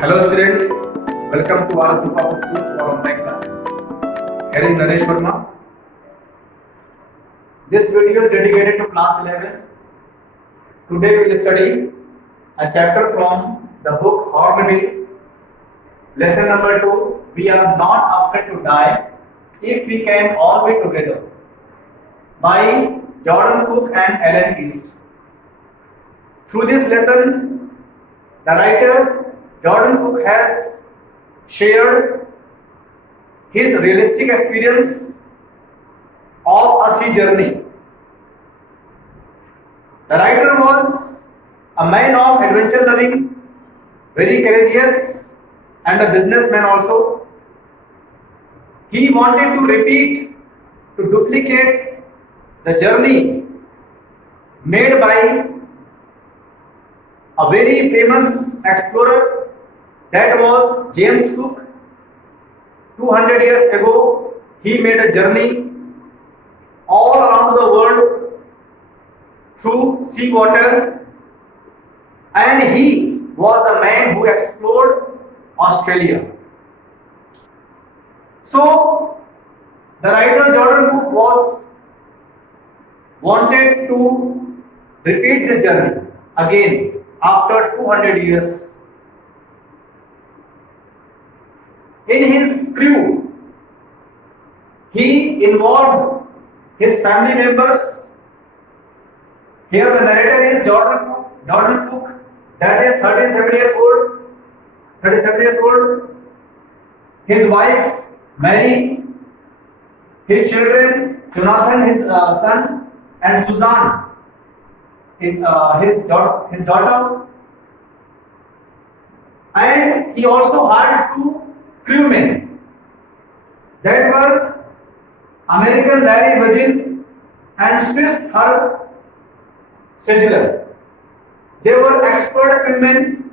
Hello students, welcome to Varas Public Schools for online classes. Here is Naresh Verma. This video is dedicated to class 11. Today we will study a chapter from the book Hornbill. Lesson number 2. We are not afraid to die if we can all be together. By Jordan Cook and Ellen East. Through this lesson, the writer Jordan Cook has shared his realistic experience of a sea journey. The writer was a man of adventure loving, very courageous, and a businessman also. He wanted to repeat, to duplicate the journey made by a very famous explorer, that was James Cook. 200 years ago, he made a journey all around the world through sea water, and he was the man who explored Australia. So, the writer Jordan Cook was wanted to repeat this journey again after 200 years. In his crew, he involved his family members. Here the narrator is Jordan Cook, that is 37 years old. 37 years old. His wife Mary, his children Jonathan, his son, and Suzanne, his daughter, and he also hired two crewmen, that were American Larry Virgin and Swiss Herb Segler. They were expert crewmen.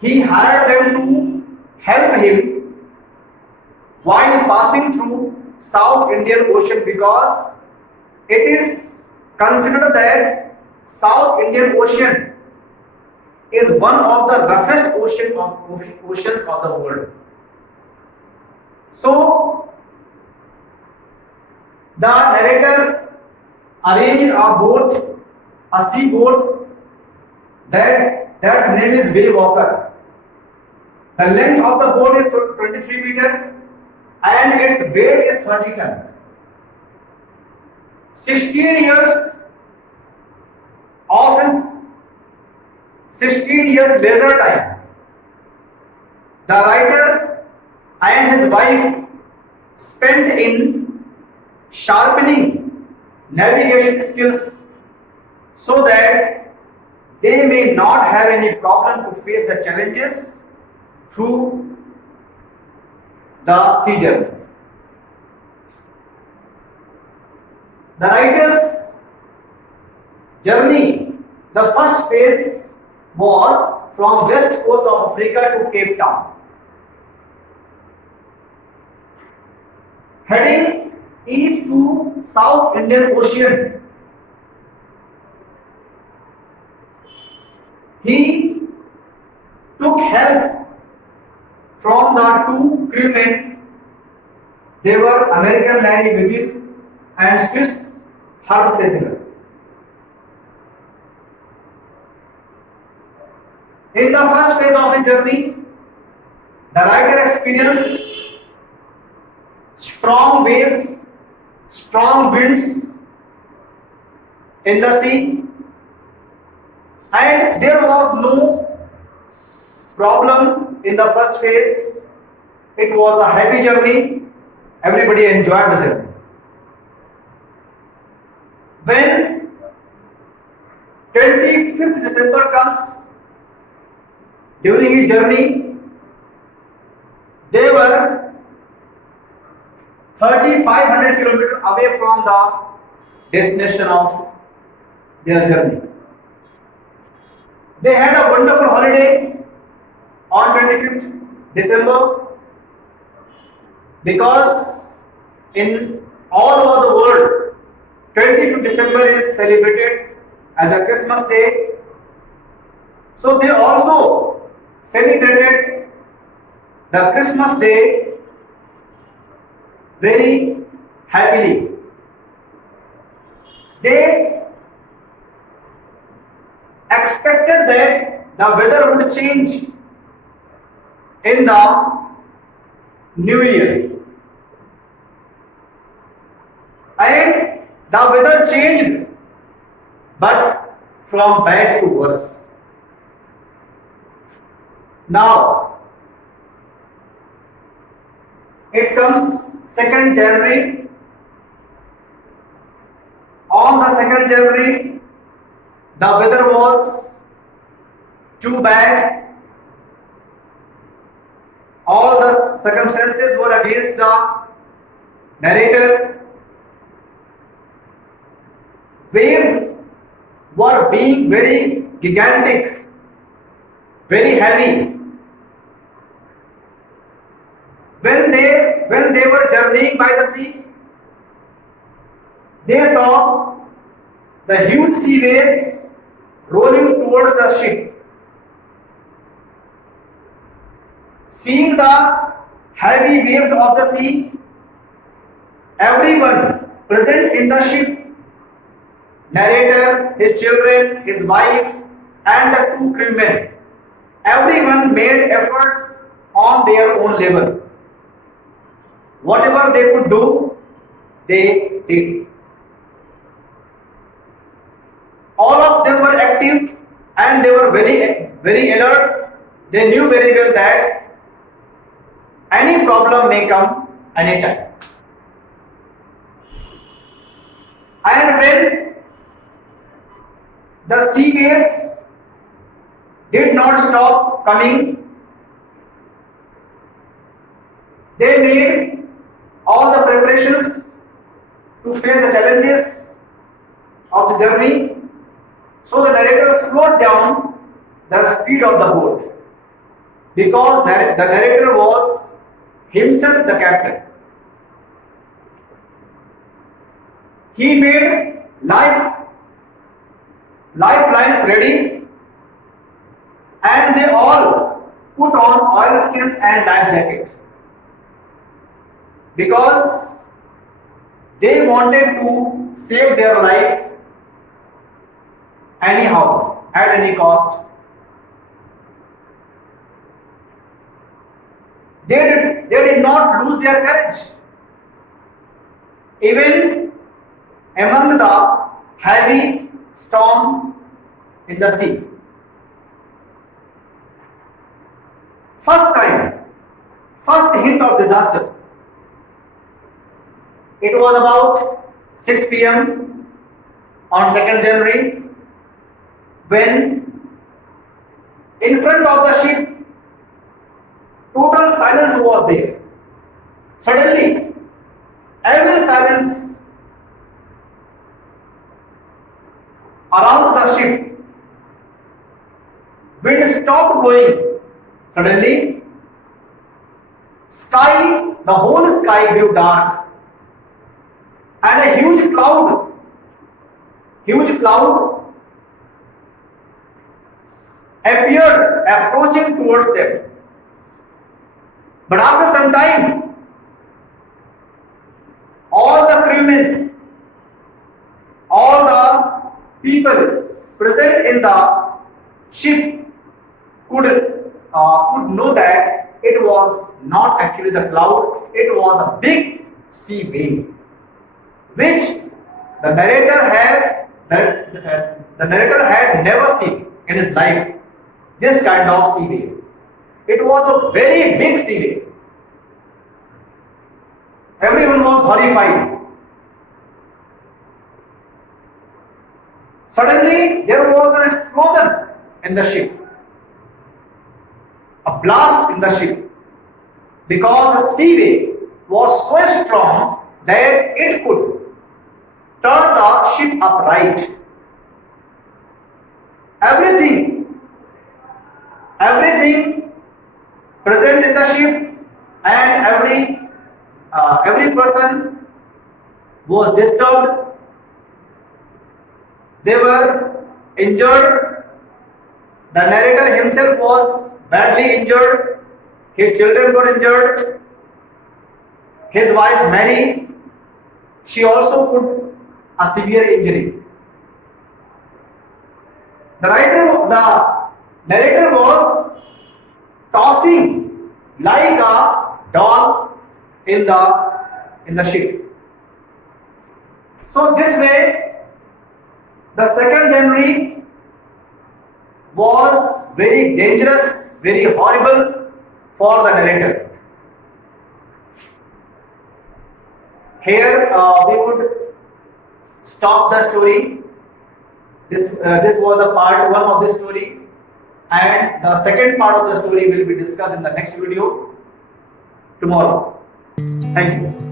He hired them to help him while passing through South Indian Ocean, because it is considered that South Indian Ocean is one of the roughest oceans of the world. So, the narrator arranged a boat, a sea boat, that's name is Bay Walker. The length of the boat is 23 meters and its weight is 30 tons. 16 years of his 16 years leisure time, the writer and his wife spent in sharpening navigation skills so that they may not have any problem to face the challenges through the sea journey. The writer's journey, the first phase was from west coast of Africa to Cape Town, heading east to South Indian Ocean. He took help from the two crewmen. They were American Larry Virgin and Swiss Herb Segler. In the first phase of his journey, the writer experienced strong waves, strong winds in the sea, and there was no problem in the first phase. It was a heavy journey. Everybody enjoyed the journey. When 25th December comes, during his journey, they were 3,500 kilometers away from the destination of their journey. They had a wonderful holiday on 25th December, because in all over the world, 25th December is celebrated as a Christmas day. So they also celebrated the Christmas day very happily. They expected that the weather would change in the new year, and the weather changed, but from bad to worse. Now it comes 2nd January. On the 2nd January, the weather was too bad. All the circumstances were against the narrator. Waves were being very gigantic, very heavy. When they were journeying by the sea, they saw the huge sea waves rolling towards the ship. Seeing the heavy waves of the sea, everyone present in the ship, narrator, his children, his wife, and the 2 crewmen, everyone made efforts on their own level. Whatever they could do, they did. All of them were active and they were very alert. They knew very well that any problem may come anytime. And when the sea waves did not stop coming, they made all the preparations to face the challenges of the journey. So the narrator slowed down the speed of the boat, because the narrator was himself the captain. He made lifelines ready, and they all put on oilskins and life jackets, because they wanted to save their life anyhow, at any cost. They did not lose their courage, even among the heavy storm in the sea. First hint of disaster. It was about 6 p.m. on 2nd January, when in front of the ship total silence was there. Suddenly, every silence around the ship, wind stopped blowing. Suddenly, the whole sky grew dark, and a huge cloud appeared approaching towards them. But after some time, all the crewmen, all the people present in the ship could know that it was not actually the cloud, it was a big sea wave, which the narrator had never seen in his life. This kind of sea wave. It was a very big sea wave. Everyone was horrified. Suddenly, there was an explosion in the ship, a blast in the ship, because the sea wave was so strong that it could turn the ship upright. Everything present in the ship and every person was disturbed. They were injured. The narrator himself was badly injured, his children were injured, his wife Mary, she also put a severe injury. The narrator was tossing like a doll in the ship. So this way, the 2nd January was very dangerous, very horrible for the narrator. Here we would stop the story. This was the part 1 of this story, and the second part of the story will be discussed in the next video tomorrow. Thank you.